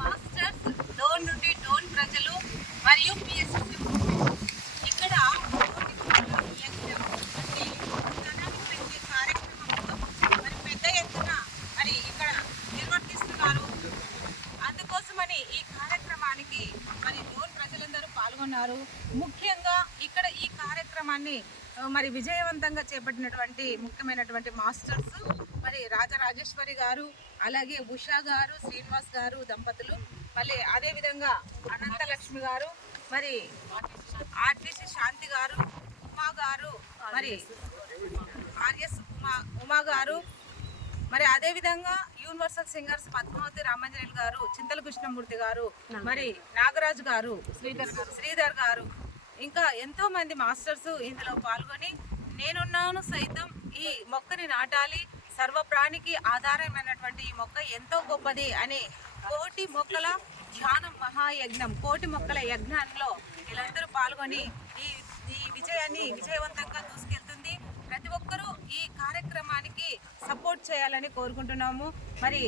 Masters Dhone నుండి డోన్ ప్రజలు మరియు పిఎస్ఎస్ఎం ఇక్కడ పెంచే కార్యక్రమంలో మరి పెద్ద ఎత్తున మరి ఇక్కడ నిర్వర్తిస్తున్నారు. అందుకోసమని ఈ కార్యక్రమానికి మరి డోన్ ప్రజలందరూ పాల్గొన్నారు. ముఖ్యంగా ఇక్కడ ఈ కార్యక్రమాన్ని మరి విజయవంతంగా చేపట్టినటువంటి ముఖ్యమైనటువంటి మాస్టర్స్ మరి రాజరాజేశ్వరి గారు, అలాగే ఉషా గారు, శ్రీనివాస్ గారు దంపతులు, మళ్ళీ అదేవిధంగా అనంతలక్ష్మి గారు, మరి ఆర్టీసీ శాంతి గారు, ఉమా గారు, మరి ఆర్ఎస్ ఉమా గారు, మరి అదేవిధంగా యూనివర్సల్ సింగర్స్ పద్మావతి రామాంజనేయులు గారు, చింతల కృష్ణమూర్తి గారు, మరి నాగరాజు గారు, శ్రీధర్ గారు, ఇంకా ఎంతో మంది మాస్టర్స్ ఇందులో పాల్గొని నేనున్నాను సైతం ఈ మొక్కని నాటాలి, సర్వప్రాణికి ఆధారమైనటువంటి ఈ మొక్క ఎంతో గొప్పది అని కోటి మొక్కల ధ్యానం మహాయజ్ఞం, కోటి మొక్కల యజ్ఞంలో వీళ్ళందరూ పాల్గొని ఈ విజయాన్ని విజయవంతంగా దూసుకెళ్తుంది. ప్రతి ఒక్కరూ ఈ కార్యక్రమానికి సపోర్ట్ చేయాలని కోరుకుంటున్నాము. మరి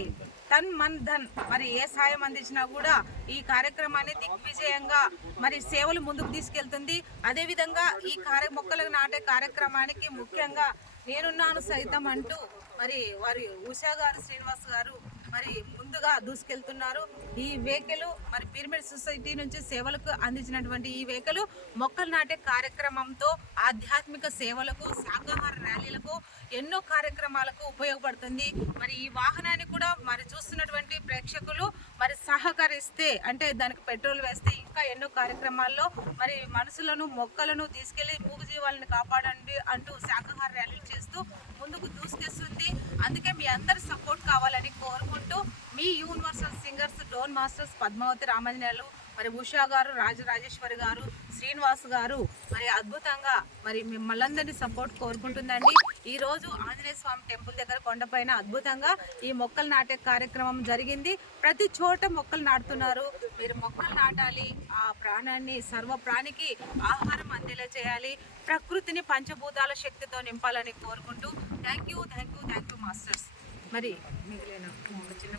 తన్ మన్ ధన్ మరి ఏ సాయం అందించినా కూడా ఈ కార్యక్రమాన్ని దిగ్విజయంగా మరి సేవలు ముందుకు తీసుకెళ్తుంది. అదేవిధంగా ఈ మొక్కలు నాటే కార్యక్రమానికి ముఖ్యంగా నేనున్నాను సైతం అంటూ మరి వారి ఉషా గారు, శ్రీనివాస్ గారు మరి ముందుగా దూసుకెళ్తున్నారు. ఈ వెహికల్ మరి పిరమిడ్ సొసైటీ నుంచి సేవలకు అందించినటువంటి ఈ వెహికల్ మొక్కలు నాటే కార్యక్రమంతో ఆధ్యాత్మిక సేవలకు, శాకాహార ర్యాలీలకు, ఎన్నో కార్యక్రమాలకు ఉపయోగపడుతుంది. మరి ఈ వాహనాన్ని కూడా మరి చూస్తున్నటువంటి ప్రేక్షకులు మరి సహకరిస్తే, అంటే దానికి పెట్రోల్ వేస్తే ఇంకా ఎన్నో కార్యక్రమాల్లో మరి మనుషులను, మొక్కలను తీసుకెళ్లి మూగజీవాలను కాపాడండి అంటూ శాకాహార ర్యాలీలు చేస్తూ ముందుకు దూసుకెస్తుంది. అందుకే మీ అందరి సపోర్ట్ కావాలని కోరుకుంటూ మీ యూనివర్సల్ సింగర్స్ డోన్ మాస్టర్స్ పద్మావతి రామాంజనేయులు, మరి ఉషా గారు, రాజరాజేశ్వరి గారు, శ్రీనివాస్ గారు మరి అద్భుతంగా మరి మిమ్మల్ని సపోర్ట్ కోరుకుంటుందండి. ఈరోజు ఆంజనేయ స్వామి టెంపుల్ దగ్గర కొండపైన అద్భుతంగా ఈ మొక్కలు నాటే కార్యక్రమం జరిగింది. ప్రతి చోట మొక్కలు నాటుతున్నారు. మీరు మొక్కలు నాటాలి, ఆ ప్రాణాన్ని, సర్వ ప్రాణికి ఆహారం అందేలా చేయాలి, ప్రకృతిని పంచభూతాల శక్తితో నింపాలని కోరుకుంటూ థ్యాంక్ యూ మాస్టర్స్. మరి మిగిలిన చిన్న